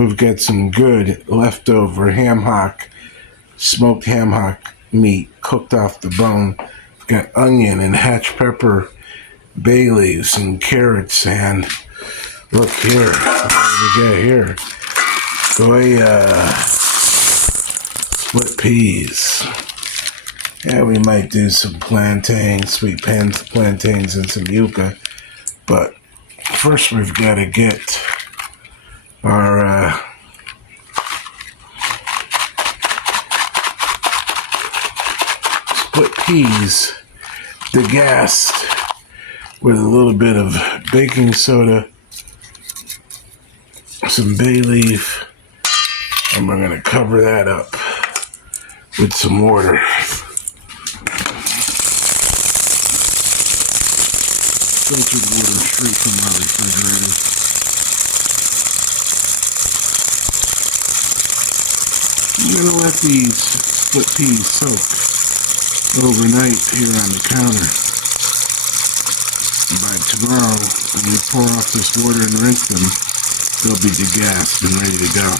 we've got some good leftover ham hock, smoked ham hock meat cooked off the bone. We've got onion and hatch pepper, bay leaves and carrots, and look here, what do we got here? Goya split peas. Yeah, we might do some plantains, sweet plantains, and some yuca. But first we've got to get our split peas degassed with a little bit of baking soda, some bay leaf, and we're going to cover that up with some water. Filtered water straight from our refrigerator. I'm going to let these split peas soak overnight here on the counter. And by tomorrow, when we pour off this water and rinse them, they'll be degassed and ready to go.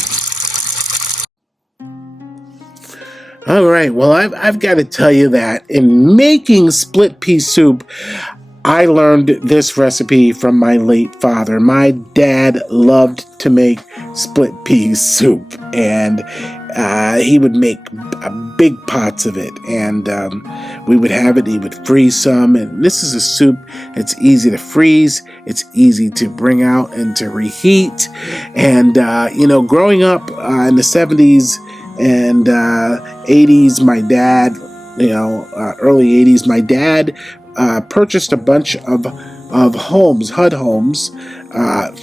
All right, well, I've got to tell you that in making split pea soup, I learned this recipe from my late father. My dad loved to make split pea soup, and he would make big pots of it, and we would have it. He would freeze some, and this is a soup. It's easy to freeze. It's easy to bring out and to reheat. And, growing up in the 70s and 80s, my dad, early 80s, my dad purchased a bunch of homes, HUD homes,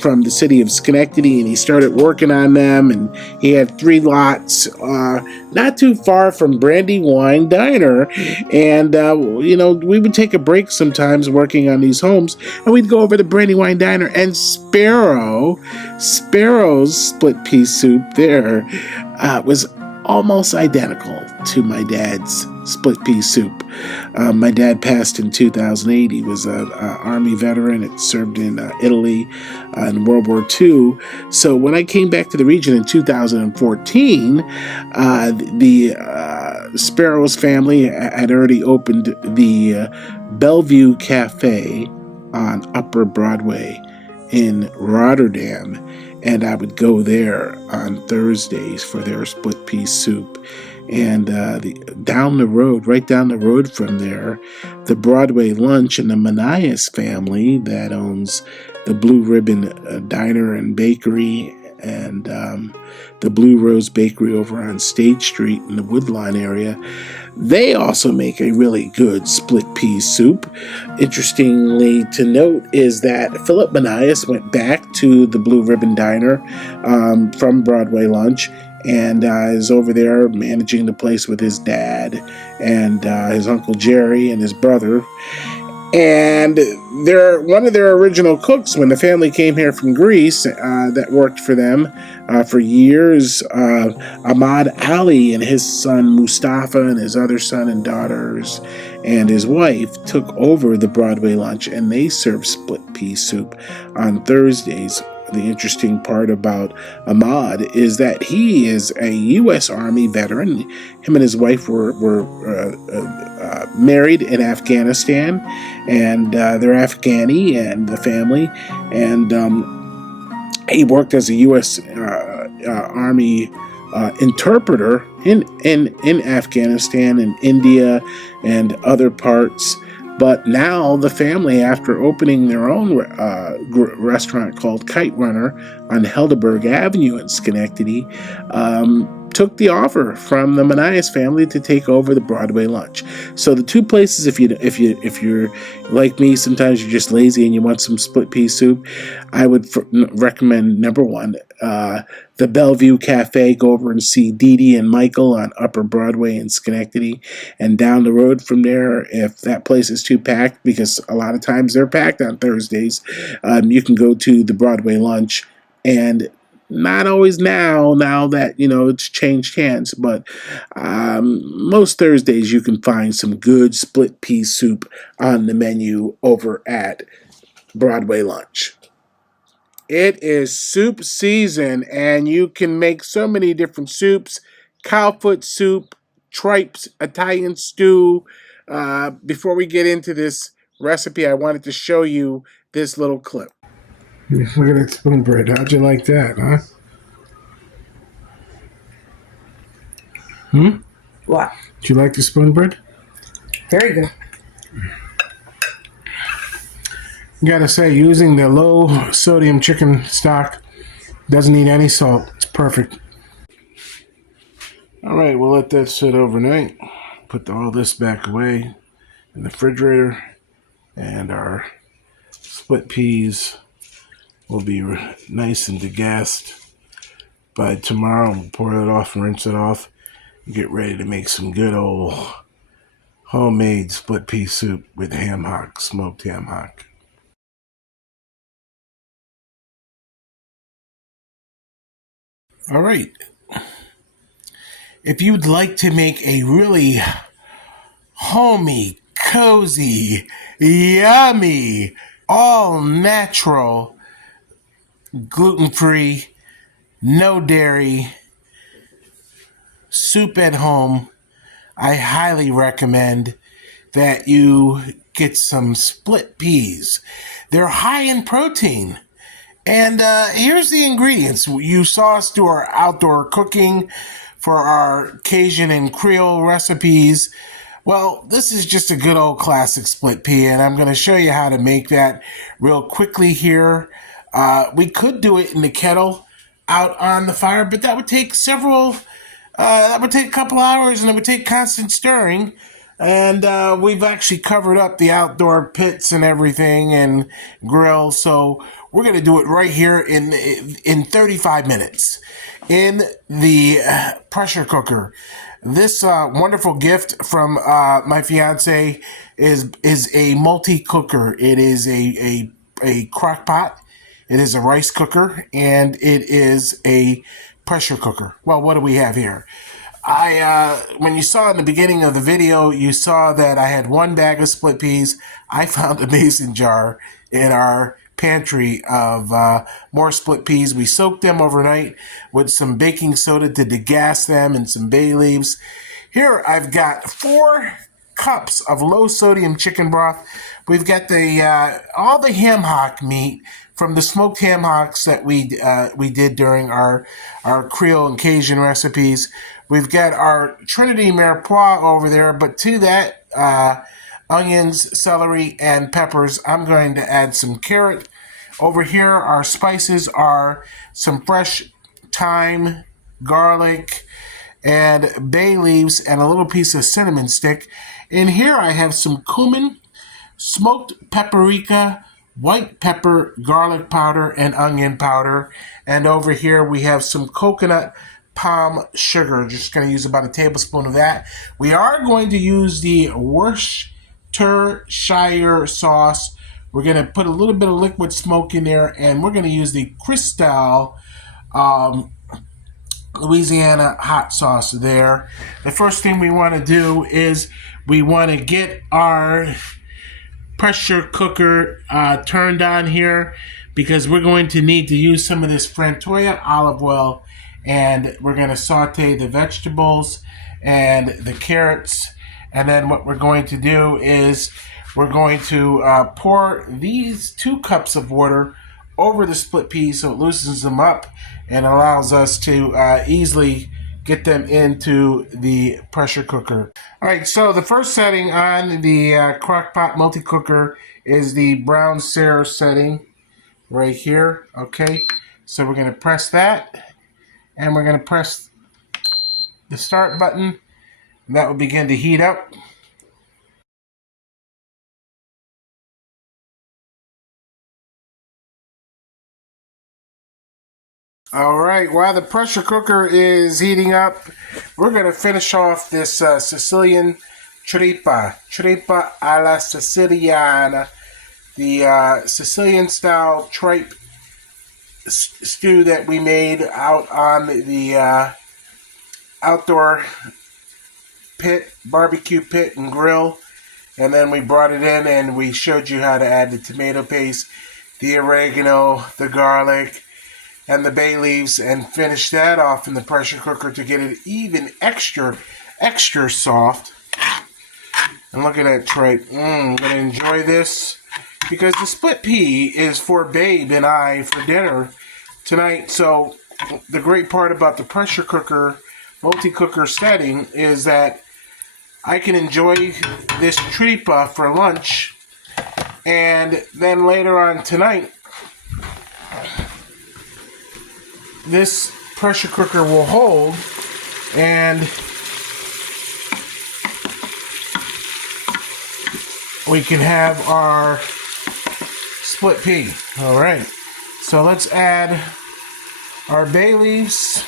from the city of Schenectady, and he started working on them, and he had 3 lots not too far from Brandywine Diner, and we would take a break sometimes working on these homes, and we'd go over to Brandywine Diner, and Spiro's split pea soup there was almost identical to my dad's split pea soup. My dad passed in 2008. He was an Army veteran. It served in Italy in World War II. So when I came back to the region in 2014, the Spiro's family had already opened the Bellevue Cafe on Upper Broadway in Rotterdam, and I would go there on Thursdays for their split pea soup. And right down the road from there, the Broadway Lunch and the Manias family that owns the Blue Ribbon Diner and Bakery and the Blue Rose Bakery over on State Street in the Woodlawn area, they also make a really good split pea soup. Interestingly to note is that Philip Manias went back to the Blue Ribbon Diner from Broadway Lunch, and is over there managing the place with his dad and his Uncle Jerry and his brother. And one of their original cooks, when the family came here from Greece, that worked for them for years, Ahmad Ali and his son Mustafa and his other son and daughters and his wife took over the Broadway Lunch, and they serve split pea soup on Thursdays. The interesting part about Ahmad is that he is a U.S. Army veteran. Him and his wife were married in Afghanistan, and they're Afghani and the family. And he worked as a U.S. Army interpreter in Afghanistan and India and other parts. But now the family, after opening their own restaurant called Kite Runner on Helderberg Avenue in Schenectady, took the offer from the Manias family to take over the Broadway Lunch. So the two places, if you're like me, sometimes you're just lazy and you want some split pea soup, I would recommend number one, the Bellevue Cafe. Go over and see Didi and Michael on Upper Broadway in Schenectady. And down the road from there, if that place is too packed, because a lot of times they're packed on Thursdays, you can go to the Broadway Lunch. And not always now that, it's changed hands, but most Thursdays you can find some good split pea soup on the menu over at Broadway Lunch. It is soup season, and you can make so many different soups. Cowfoot soup, tripes, Italian stew. Before we get into this recipe, I wanted to show you this little clip. Look at that spoon bread. How'd you like that, huh? What? Did you like the spoon bread? Very good. Gotta say, using the low sodium chicken stock doesn't need any salt. It's perfect. All right, we'll let that sit overnight. Put all this back away in the refrigerator, and our split peas will be nice and degassed by tomorrow. We'll pour it off and rinse it off and get ready to make some good old homemade split pea soup with ham hock, smoked ham hock. All right. If you'd like to make a really homey, cozy, yummy, all natural, gluten-free, no dairy soup at home, I highly recommend that you get some split peas. They're high in protein. And here's the ingredients. You saw us do our outdoor cooking for our Cajun and Creole recipes. Well, this is just a good old classic split pea, and I'm going to show you how to make that real quickly here. We could do it in the kettle out on the fire, but that would take a couple hours, and it would take constant stirring. And we've actually covered up the outdoor pits and everything and grill, so we're going to do it right here in 35 minutes in the pressure cooker. This wonderful gift from my fiance is a multi-cooker. It is a crock pot. It is a rice cooker, and it is a pressure cooker. Well, what do we have here? When you saw in the beginning of the video, you saw that I had one bag of split peas. I found a mason jar in our pantry of more split peas. We soaked them overnight with some baking soda to degas them and some bay leaves. Here I've got 4 cups of low sodium chicken broth. We've got the all the ham hock meat from the smoked ham hocks that we did during our Creole and Cajun recipes. We've got our Trinity Mirepoix over there, but to that, onions, celery, and peppers. I'm going to add some carrot. Over here, our spices are some fresh thyme, garlic, and bay leaves, and a little piece of cinnamon stick. In here, I have some cumin, smoked paprika, white pepper, garlic powder, and onion powder. And over here, we have some coconut palm sugar. Just going to use about a tablespoon of that. We are going to use the Worcestershire sauce. We're going to put a little bit of liquid smoke in there, and we're going to use the Cristal Louisiana hot sauce there. The first thing we want to do is we want to get our pressure cooker turned on here, because we're going to need to use some of this Frantoia olive oil, and we're going to saute the vegetables and the carrots. And then what we're going to do is we're going to pour these 2 cups of water over the split peas so it loosens them up and allows us to easily get them into the pressure cooker. All right, so the first setting on the crock pot multi-cooker is the brown sear setting right here. Okay, so we're going to press that, and we're going to press the start button, and that will begin to heat up. All right, while the pressure cooker is heating up, we're going to finish off this Sicilian tripa alla Siciliana, the Sicilian-style tripe stew that we made out on the outdoor pit, barbecue pit and grill. And then we brought it in and we showed you how to add the tomato paste. the oregano, the garlic, and the bay leaves, and finish that off in the pressure cooker to get it even extra soft. And look at that tray. I'm going to enjoy this because the split pea is for Babe and I for dinner tonight. So the great part about the pressure cooker, multi-cooker setting is that I can enjoy this tripa for lunch, and then later on tonight, this pressure cooker will hold, and we can have our split pea. All right, so let's add our bay leaves.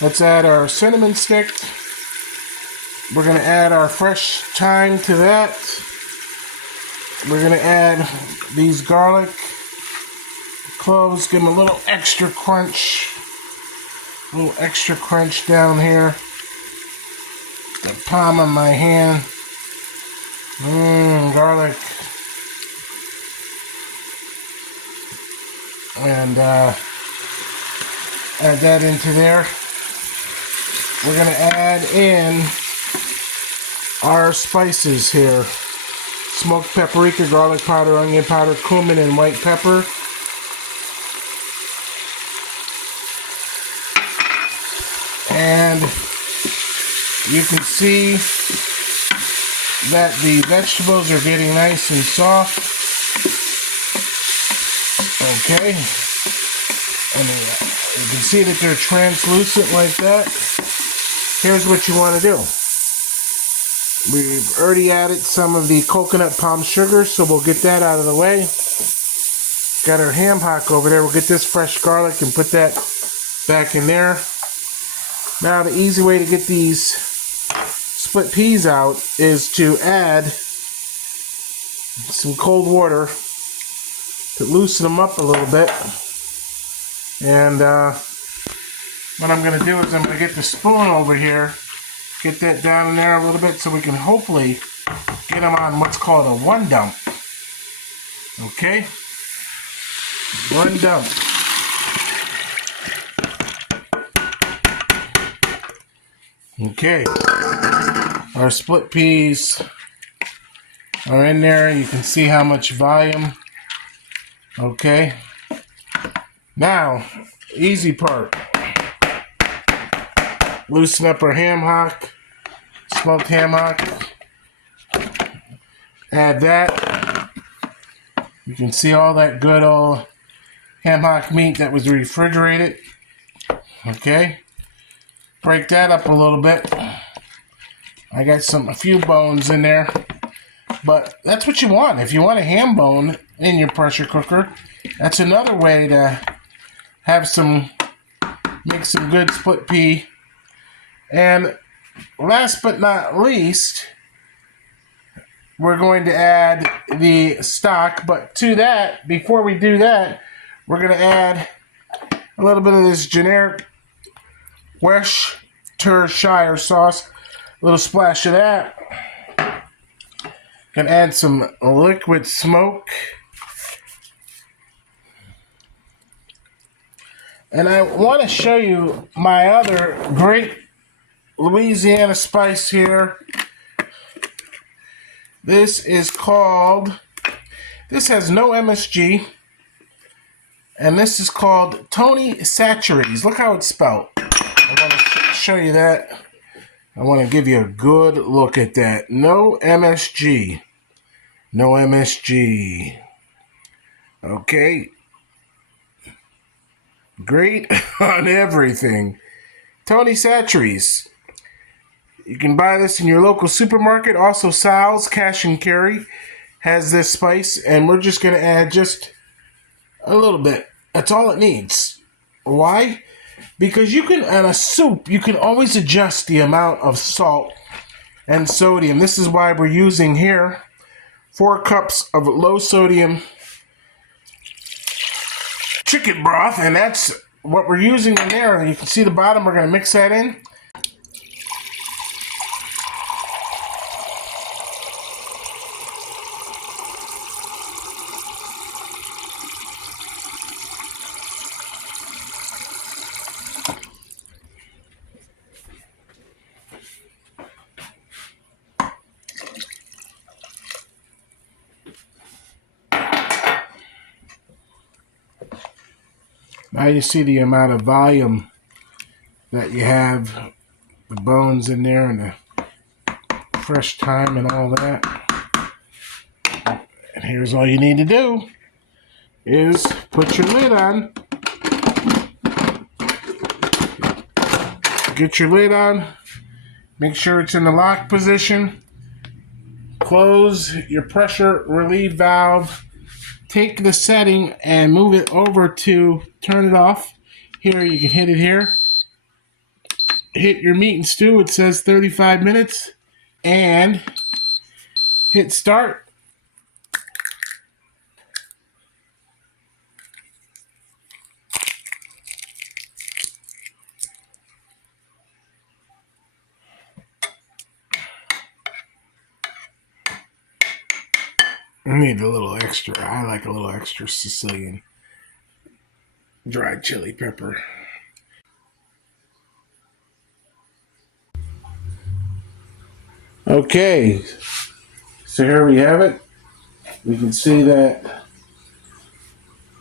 Let's add our cinnamon stick. We're going to add our fresh thyme to that. We're going to add these garlic cloves, give them a little extra crunch. A little extra crunch down here. The palm of my hand. Garlic. And add that into there. We're going to add in our spices here. Smoked paprika, garlic powder, onion powder, cumin, and white pepper. And you can see that the vegetables are getting nice and soft. Okay. And you can see that they're translucent like that. Here's what you want to do. We've already added some of the coconut palm sugar, so we'll get that out of the way. Got our ham hock over there. We'll get this fresh garlic and put that back in there. Now, the easy way to get these split peas out is to add some cold water to loosen them up a little bit. And what I'm going to do is I'm going to get the spoon over here, get that down in there a little bit so we can hopefully get them on what's called a one dump. Okay? One dump. Okay, our split peas are in there. You can see how much volume. Okay, now, easy part. Loosen up our ham hock, smoked ham hock. Add that. You can see all that good old ham hock meat that was refrigerated. Okay. Break that up a little bit. I got a few bones in there, but that's what you want. If you want a ham bone in your pressure cooker, that's another way to make some good split pea. And last but not least, we're going to add the stock. But to that, before we do that, we're going to add a little bit of this generic Worcestershire sauce, a little splash of that. Gonna add some liquid smoke. And I want to show you my other great Louisiana spice here. This has no MSG. And this is called Tony Chachere's. Look how it's spelled. I want to show you that. I want to give you a good look at that. No MSG. No MSG. Okay. Great on everything. Tony Chachere's. You can buy this in your local supermarket. Also, Sal's Cash and Carry has this spice. And we're just going to add just a little bit. That's all it needs. Why? Because you can, in a soup, you can always adjust the amount of salt and sodium. This is why we're using here 4 cups of low sodium chicken broth. And that's what we're using in there. You can see the bottom. We're going to mix that in. Now you see the amount of volume that you have, the bones in there and the fresh thyme and all that. And here's all you need to do is put your lid on. Get your lid on. Make sure it's in the lock position. Close your pressure relief valve. Take the setting and move it over to turn it off. Here, you can hit it here. Hit your meat and stew. It says 35 minutes. And hit start. I need a little extra. I like a little extra Sicilian dried chili pepper. Okay, so here we have it. We can see that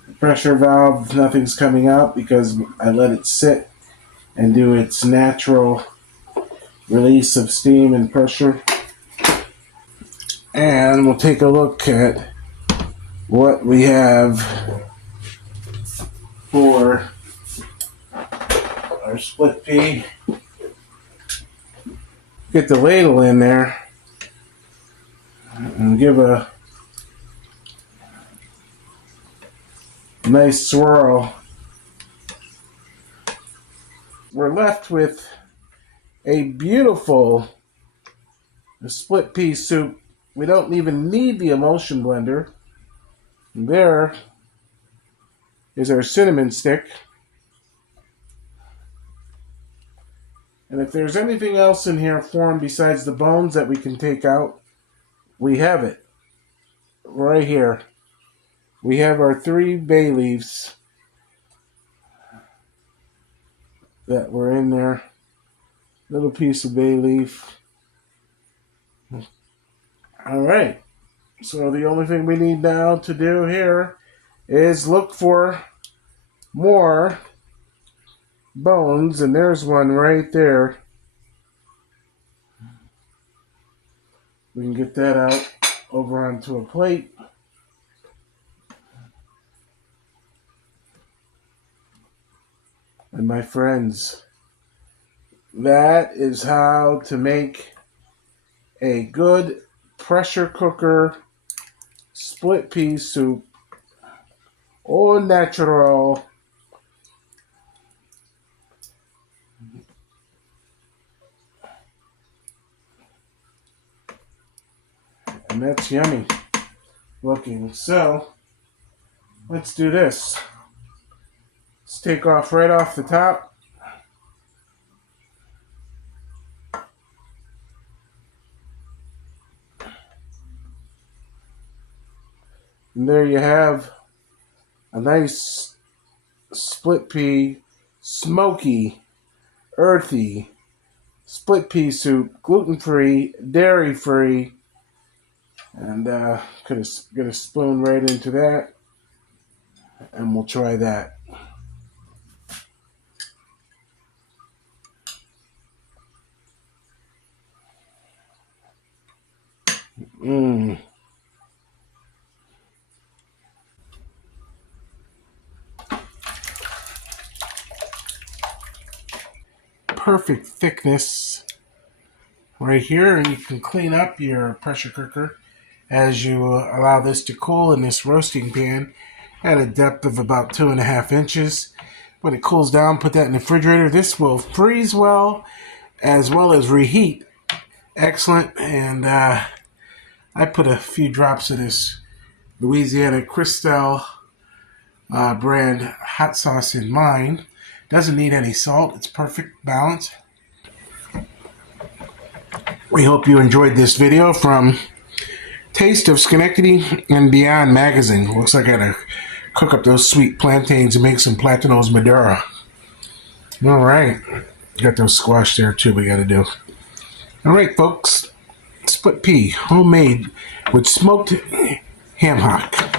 the pressure valve, nothing's coming out because I let it sit and do its natural release of steam and pressure. And we'll take a look at what we have for our split pea. Get the ladle in there and give a nice swirl. We're left with a beautiful split pea soup. We don't even need the emulsion blender. There is our cinnamon stick. And if there's anything else in here formed besides the bones that we can take out, we have it right here. We have our 3 bay leaves that were in there. Little piece of bay leaf. All right. So the only thing we need now to do here is look for more bones, and there's one right there. We can get that out over onto a plate. And my friends, that is how to make a good pressure cooker split pea soup au natural. And that's yummy looking. So let's do this. Let's take off right off the top. And there you have a nice split pea, smoky, earthy split pea soup, gluten-free, dairy-free. And could get a spoon right into that. And we'll try that. Perfect thickness right here, and you can clean up your pressure cooker as you allow this to cool in this roasting pan at a depth of about 2.5 inches. When it cools down, put that in the refrigerator. This will freeze well as reheat. Excellent. And I put a few drops of this Louisiana Cristal brand hot sauce in mine. Doesn't need any salt. It's perfect balance. We hope you enjoyed this video from Taste of Schenectady and Beyond magazine. Looks like I gotta cook up those sweet plantains and make some platanos madura. All right. Got those squash there too we gotta do. All right, folks. Split pea, homemade with smoked ham hock.